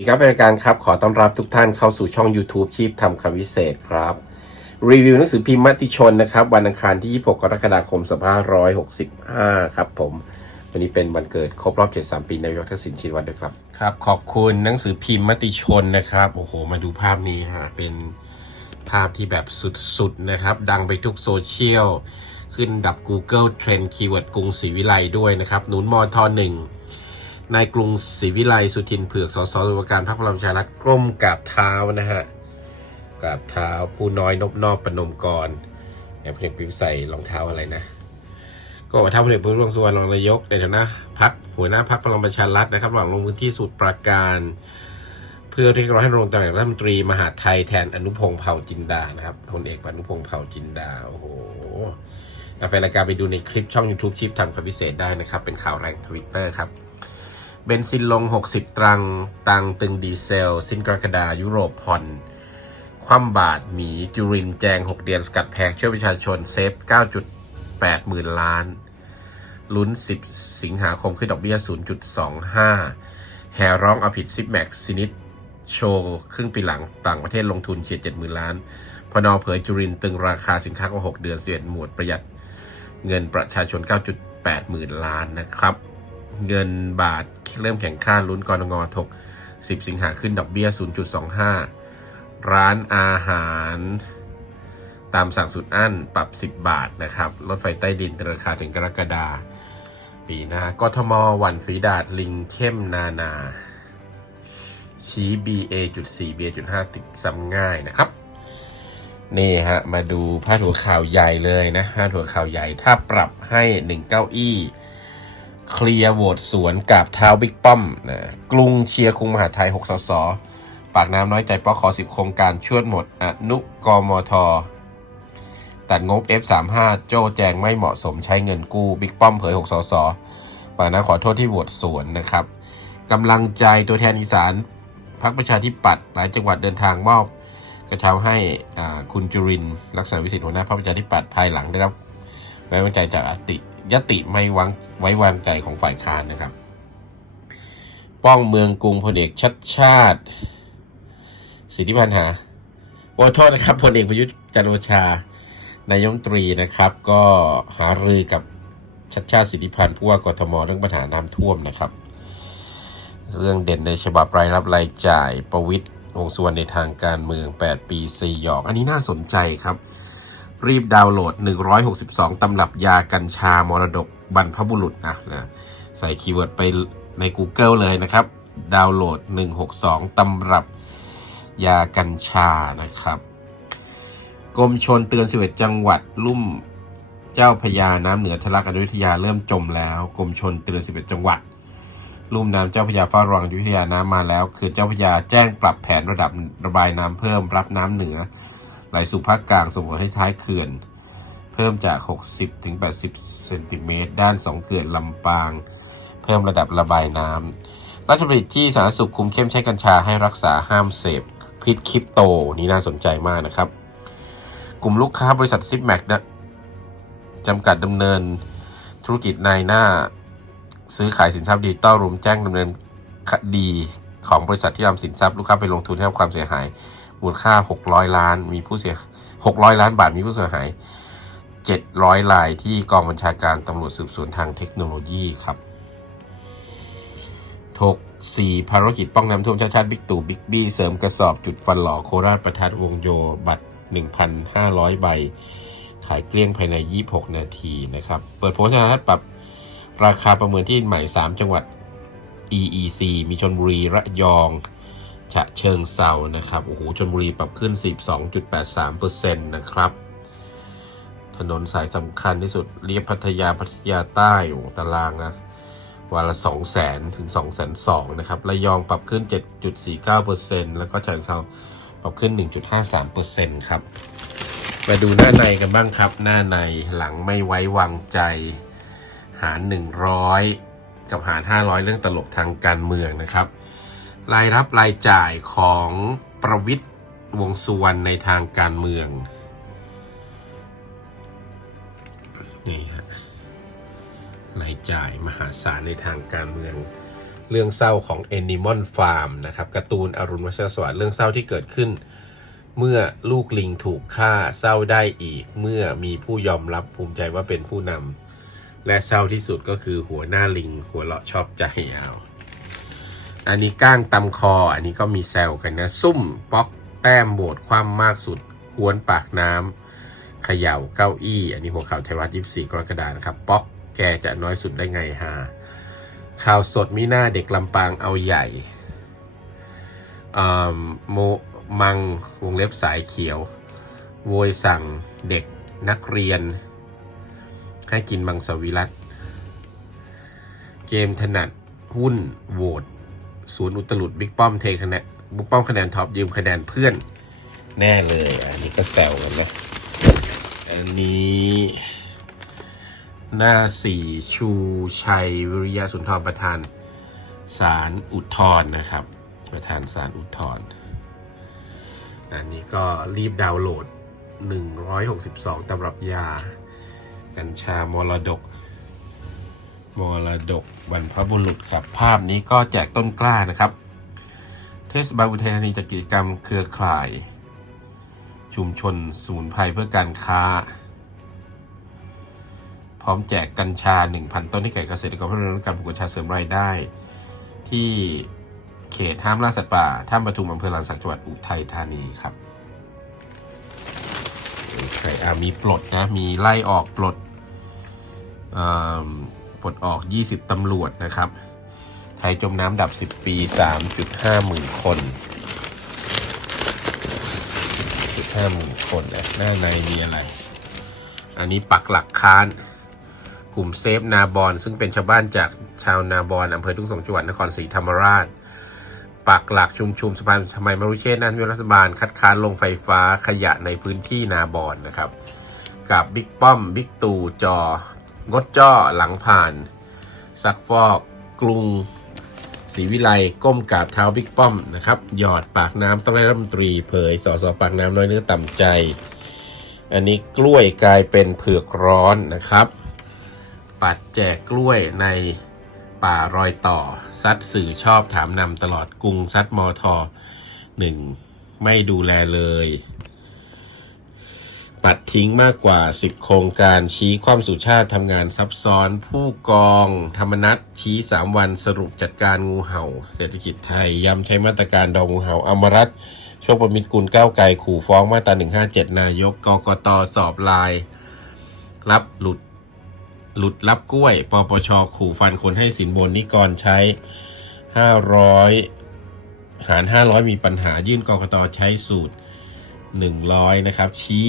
สวัสดีครับเป็นการครับ ขอต้อนรับทุกท่านเข้าสู่ช่อง YouTube ชีพทำคำวิเศษครับ รีวิวหนังสือพิมพ์มติชนนะครับ วันอังคารที่ 26 กรกฎาคม 2565 ครับผม วันนี้เป็นวันเกิดครบรอบ 73 ปีนายกทักษิณชินวัตรด้วยครับครับ ขอบคุณหนังสือพิมพ์มติชนนะครับ โอ้โห มาดูภาพนี้ฮะเป็นภาพที่แบบสุดๆนะครับ ดังไปทุกโซเชียลขึ้นดับ Google Trend Keyword กรุงศรีวิไลด้วยนะครับหนุนมอทอห นายกรุงศรีวิไลสุทินเผือกสสสุวการพรรคพลังประชารัฐกล้มกราบเท้านะฮะกราบเท้าผู้น้อยนบนอบปนมกรเนี่ยพลเอกประยุทธ์ใส่รองเท้าอะไรนะ ก็ว่าถ้าพลเอกประยุทธ์วงสุวรรณรองนายกในฐานะพักหัวหน้าพักพลังประชารัฐนะครับหลังลงพื้นที่สูตรปราการ เพื่อเรียกร้องให้ลงตำแหน่งรัฐมนตรีมหาไทยแทนอนุพงษ์เผ่าจินดานะครับพลเอกอนุพงษ์เผ่าจินดาโอ้โหแฟนรายการไปดูในคลิปช่อง YouTube ชิปทำคำพิเศษได้นะครับ เป็นข่าวแรงทวิตเตอร์ครับ เบนซินลง 60 ตรัง ตังตึงดีเซล สิ้นกรกฎายุโรปผ่อนคว่ำบาทหมีจุรินแจง 6 เดือนสกัดแพงช่วยประชาชนเซฟ 9.8 หมื่นล้าน ลุ้น 10 สิงหาคมขึ้นดอกเบี้ย 0.25 แห่ร้องเอาผิดซิปแม็กซินิดโชว์ครึ่งปีหลังต่างประเทศลงทุนเฉียด 70,000 ล้าน พนอเผยจุรินตึงราคาสินค้ากว่า 6 เดือนเสียหมวดประหยัดเงินประชาชน 9.8 หมื่นล้านนะครับ เงินบาทเริ่มแข่งข้าลุ้นกรงงถก 10 สิงหาขึ้นดอกเบี้ย 0.25 ร้านอาหาร ตามสั่งสุดอั้นปรับ 10 บาทนะครับ รถไฟใต้ดินราคาถึงกรกฎาปีหน้ากทมวันฝีดาดลิงเข้มนานา ชี้ BA.4 BA.5 ติดซ้ำง่ายนะครับนี่ฮะ มาดูพาดหัวข่าวใหญ่เลยนะพาดหัวข่าวใหญ่ถ้าปรับให้หนึ่งเก้าอี้ เคลียร์โหวตสวนกับเท้าบิ๊กป้อมนะกรุงเชียร์คุงมหาไทย 6 สส ปากน้ำน้อยใจปอขอ10 โครงการชวดหมด อนุกมท ตัดงบ F35 โจ้แจงไม่เหมาะสมใช้เงินกู้บิ๊กป้อมเผย 6 สส ปากน้ำขอโทษที่โหวตสวนนะครับกำลังใจตัวแทนอีสานพักประชาธิปัตย์หลายจังหวัดเดินทางมอบกระเช้าให้คุณจุรินร์ลักษณะวิสิทธิ์หัวหน้าพรรคประชาธิปัตย์ภายหลังได้รับไว้วางใจจากอติ ยติไม่วางไว้วางใจของฝ่ายค้านนะครับ ป้องเมืองกรุงพลเอกชัดชาติ สิทธิพันธ์หาโอ้โทษนะครับพลเอกประยุทธ์จันโอชานายมตรีนะครับ ก็หารือกับชัดชาติสิทธิพันธ์ผู้ว่ากทมเรื่องปัญหาน้ำท่วมนะครับ เรื่องเด่นในฉบับรายรับรายจ่ายประวิทย์วงสุวรรณในทางการเมือง 8 ปี4หยอก อันนี้น่าสนใจครับ รีบดาวน์โหลด 162 ตำรับยากัญชามรดกบรรพบุรุษนะนะใส่คีย์เวิร์ดไปใน Google เลยนะครับ ดาวน์โหลด 162 ตำรับยากัญชานะครับกรมชนเตือน 11 จังหวัดลุ่มเจ้าพระยาน้ำเหนือทะลักอยุธยาเริ่มจมแล้วกรมชนเตือน11 จังหวัด ลุ่มน้ำเจ้าพระยาฝ้ารังอยุธยาน้ำมาแล้วเขื่อเจ้าพระยาแจ้งปรับแผนระดับระบายน้ำเพิ่มรับน้ำเหนือ ไหลสู่ภาคกลางส่งผลให้ท้ายเขื่อน เพิ่มจาก 60ถึง80 เซนติเมตร ด้าน2เขื่อนลำปาง เพิ่มระดับระบายน้ำรัฐบาลที่สาธารณสุขคุมเข้มใช้กัญชาให้รักษาห้ามเสพพิษคริปโตนี่น่าสนใจมากนะครับ กลุ่มลูกค้าบริษัทซิปแม็กนะจำกัดดำเนินธุรกิจนายหน้า ซื้อขายสินทรัพย์ดิจิตอลรวมแจ้งดำเนินคดีของบริษัทที่นำสินทรัพย์ลูกค้าไปลงทุนให้รับความเสียหาย มูลค่า 600 ล้านมีผู้เสีย600 ล้านบาทมีผู้เสียหาย 700รายที่กองบัญชาการตำรวจสืบสวนทางเทคโนโลยีครับทก4ภารกิจป้องน้ำท่วมชาติชาติบิ๊กตู่บิ๊กบี้เสริมกระสอบจุดฟันหล่อโคราชประทัดวงโยบัตร 1,500 ใบ ขายเกลี้ยงภายใน 26 นาทีนะครับ เปิดโพสต์ชาติปรับราคาประเมินที่ใหม่ 3 จังหวัด EEC มีชนบุรีระยอง ฉะเชิงเซานะครับโอ้โหชนบุรีปรับขึ้น 12.83%นะครับ ถนนสายสำคัญที่สุดเรียบพัทยาพัทยาใต้โอ้ตารางนะวันละ 2 0 0 0 0 0ถึง2 2 0 0 0นะครับระยองปรับขึ้น 7.49%แล้วก็ฉะเชิงเซาปรับขึ้น 1.53%ครับมาดูหน้าในกันบ้างครับ หน้าในหลังไม่ไว้วางใจ หาร 100 กับหาร 500 เรื่องตลกทางการเมืองนะครับ รายรับรายจ่ายของประวิทย์วงสุวรรณในทางการเมืองนี่ฮะรายจ่ายมหาศาลในทางการเมือง เรื่องเศร้าของ Animal Farm นะครับการ์ตูนอรุณวัชรสวัสดิ์เรื่องเศร้าที่เกิดขึ้น เมื่อลูกลิงถูกฆ่าเศร้าได้อีก เมื่อมีผู้ยอมรับภูมิใจว่าเป็นผู้นำและเศร้าที่สุดก็คือหัวหน้าลิง หัวเราะชอบใจเอา อันนี้ก้างตำคอ อันนี้ก็มีแซวกันนะ ซุ่มป๊อกแต้มโบดความมากสุด กวนปากน้ำเขย่าเก้าอี้ อันนี้หัวข่าวไทยรัฐ24กรกฎาคมนะครับ ป๊อกแกจะน้อยสุดได้ไงฮะข่าวสดมีหน้าเด็กลำปางเอาใหญ่อ่าโมมังวงเล็บสายเขียว โวยสั่งเด็กนักเรียน ให้กินมังสวิรัต เกมถนัดหุ้นโหวต ศูนย์อุตลุดบิ๊กป้อมเทคะแนนบิ๊กป้อมคะแนนท็อปยืมคะแนนเพื่อน แน่เลย อันนี้ก็แซวกันนะ อันนี้ หน้าสี่ชูชัยวิริยะสุนทรประธานศาลอุทธรณ์นะครับ ประธานศาลอุทธรณ์อันนี้ก็รีบดาวน์โหลด 162 ตำรับยา กัญชามรดก มรดกบรรพบุรุษครับ ภาพนี้ก็แจกต้นกล้านะครับ เทศบาลอุทัยธานีจัดกิจกรรมเครือข่าย ชุมชนศูนย์ภัยเพื่อการค้า พร้อมแจกกัญชา 1,000 ต้นให้แก่เกษตรกรเพื่อลดการปลูกกัญชาเสริมรายได้ ที่เขตห้ามล่าสัตว์ป่าท่ามปทุมอำเภอลานสักจังหวัดอุทัยธานีครับใครอ่ามีปลดนะ มีไล่ออกปลดอ่า ปลดออก 20 ตำรวจนะครับ ไทยจมน้ำดับ 10 ปี 3.5หมื่นคน5หมื่นคนนะหน้าในมีอะไร อันนี้ปักหลักค้านกลุ่มเซฟนาบอนซึ่งเป็นชาวบ้านจากชาวนาบอนอำเภอทุ่งสงจังหวัดนครศรีธรรมราช ปักหลักชุมชุมสะพานทำไมมารุเชษฐ์นั่นวิรัฐบาล คัดค้านลงไฟฟ้าขยะในพื้นที่นาบอนนะครับ กับบิ๊กป้อมบิ๊กตู่จอ งดจ้อหลังผ่าน ซักฟอกกรุงศรีวิไลก้มกราบเท้าบิ๊กป้อมนะครับ หยอดปากน้ำต้องได้รัฐมนตรีเผยสอสอปากน้ำน้อยเนื้อต่ำใจ อันนี้กล้วยกลายเป็นเผือกร้อนนะครับ ปัดแจกกล้วยในป่ารอยต่อ ซัดสื่อชอบถามนำตลอดกรุงซัดมอทอหนึ่งไม่ดูแลเลย ปัดทิ้งมากกว่า 10 โครงการชี้ความสุชาติทำงานซับซ้อน ผู้กอง ธรรมนัตชี้ 3 วันสรุปจัดการงูเห่า เศรษฐกิจไทย ย้ำใช้มาตรการดองงูเห่าอมรัตโชคประมิตรกุลก้าวไกลขู่ฟ้องมาตรา157 นายกกกตสอบลาย รับหลุด หลุดรับกล้วย ปปชขู่ฟันคนให้สินบนนิกรใช้ 500 หาร 500 มีปัญหายื่นกกตใช้สูตร 100 นะครับชี้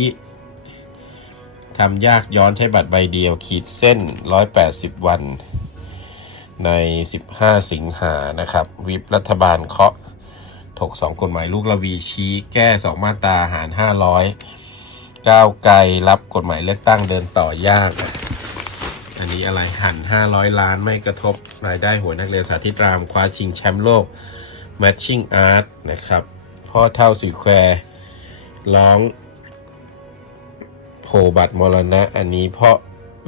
ทำยากย้อนใช้บัตรใบเดียวขีดเส้น 180 วัน ใน 15 สิงหานะครับ วิปรัฐบาลเคาะถกสองกฎหมายลูกระวีชี้แก้ 2 มาตราหาร 500 ก้าวไกลรับกฎหมายเลือกตั้งเดินต่อยาก อันนี้อะไรหัน 500 ล้านไม่กระทบรายได้หัวนักเรียนสาธิตราม คว้าชิงแชมป์โลก Matching Art นะครับ พ่อเท่าสีแควร้อง โพบัตรมรณะ อันนี้เพราะ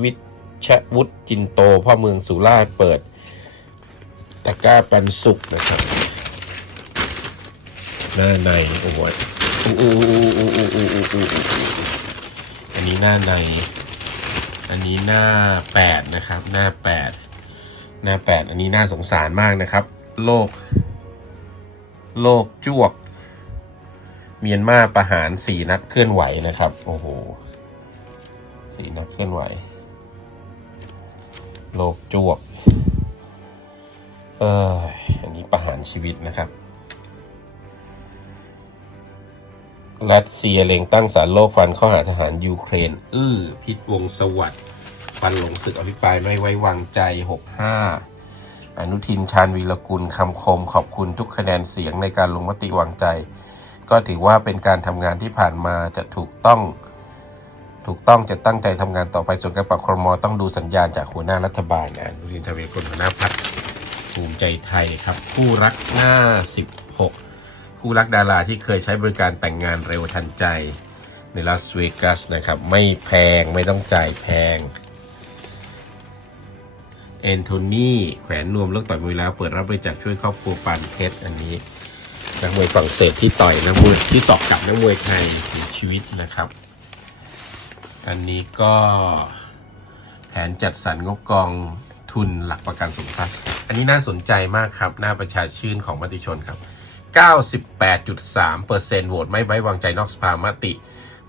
วิชวุฒิจินโตพ่อเมืองสุราษฎร์เปิดตะกร้าปันสุกนะครับ หน้าในโอ้โหอู้อู้อู้อู้อู้อู้อู้อู้อันนี้หน้าใน อันนี้หน้าแปดนะครับ หน้าแปดหน้าแปดอันนี้น่าสงสารมากนะครับ โลก โลกจวก เมียนมาประหารสี่นักเคลื่อนไหวนะครับ โอ้โห สีนักเคลื่อนไหว โลกจวก เอออันนี้ประหารชีวิตนะครับ รัสเซียเล็งตั้งศาลโลกฟันข้อหาทหารยูเครน อื้อ พิษวงสวัสดิ์ฟันหลงศึกอภิปรายไม่ไว้วางใจ 65 อนุทินชาญวีรกุลคำคมขอบคุณทุกคะแนนเสียงในการลงมติวางใจ ก็ถือว่าเป็นการทำงานที่ผ่านมาจะถูกต้อง ถูกต้องจะตั้งใจทำงานต่อไปส่วนการปรับครมต้องดูสัญญาณจากหัวหน้ารัฐบาลนะอนุทินชาญวีรกุลหัวหน้าพรรคภูมิใจไทยครับ คู่รักหน้า 16 คู่รักดาราที่เคยใช้บริการแต่งงานเร็วทันใจในลาสเวกัสนะครับ ไม่แพงไม่ต้องจ่ายแพงแอนโทนีแขวนนวมเลิกต่อยมวยแล้ว เปิดรับบริจาคช่วยครอบครัวปานเพชรอันนี้นักมวยฝรั่งเศสที่ต่อยนักมวยที่สอบกับนักมวยไทยเสียชีวิตนะครับ อันนี้ก็แผนจัดสรรงบกองทุนหลักประกันสุขภาพอันนี้น่าสนใจมากครับ หน้าประชาชื่นของมติชนครับ 98.3%โหวตไม่ไว้วางใจนอกสภามติ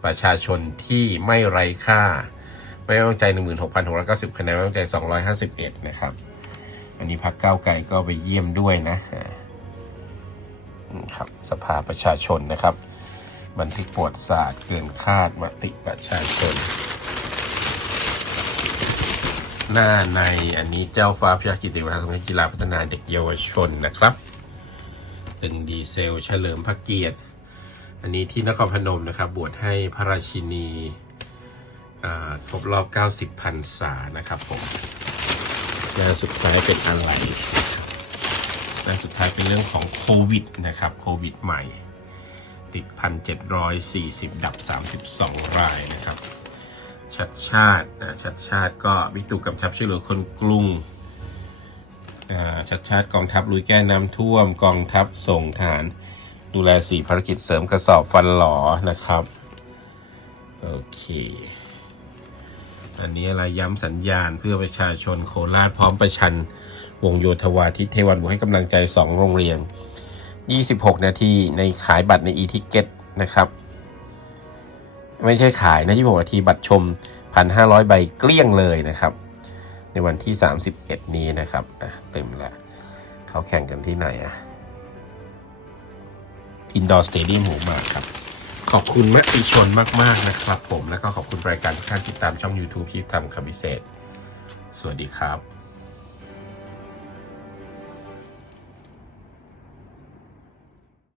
ประชาชนที่ไม่ไร้ค่า ไม่ไว้วางใจ 16,690 คะแนนไม่ไว้วางใจ 251 นะครับ อันนี้พักเก้าไกลก็ไปเยี่ยมด้วยนะครับ สภาประชาชนนะครับ บันทึกประวัติศาสตร์เกินคาดมติประชาชน หน้าในอันนี้เจ้าฟ้าพระยากิติมหาสมรกีฬาพัฒนาเด็กเยาวชนนะครับตึงดีเซลเฉลิมพระเกียรติ อันนี้ที่นครพนมนะครับ บวชให้พระราชินีครบรอบ 90พรรษานะครับผมหน้าสุดท้ายเป็นอะไรนะครับหน้าสุดท้ายเป็นเรื่องของโควิดนะครับ โควิดใหม่ ติด 1,740 ดับ 32 รายนะครับ ชัดชาตินะชัดชาติก็วิกตุกำชับช่วยเหลือคนกรุงชัดชาติกองทัพลุยแก้น้ำท่วม กองทัพส่งฐาน ดูแลสี่ภารกิจเสริมกระสอบฟันหลอนะครับ โอเค อันนี้อะไรย้ำสัญญาณเพื่อประชาชนโคราชพร้อมประชัน วงโยธวาทิเทวันบุกให้กำลังใจ 2 โรงเรียน 26 นาทีในขายบัตรใน e-ticket นะครับ ไม่ใช่ขายนะ26นาทีบัตรชม 1,500 ใบเกลี้ยงเลยนะครับ ในวันที่ 31 นี้นะครับอะเต็มแล้วเขาแข่งกันที่ไหนอะอินดอร์สเตเดียมหัวหมากครับ ขอบคุณมติชนมาก ๆ นะครับผม แล้วก็ขอบคุณรายการทุกท่านที่ตามช่อง YouTube ที่ทำคำพิเศษ สวัสดีครับ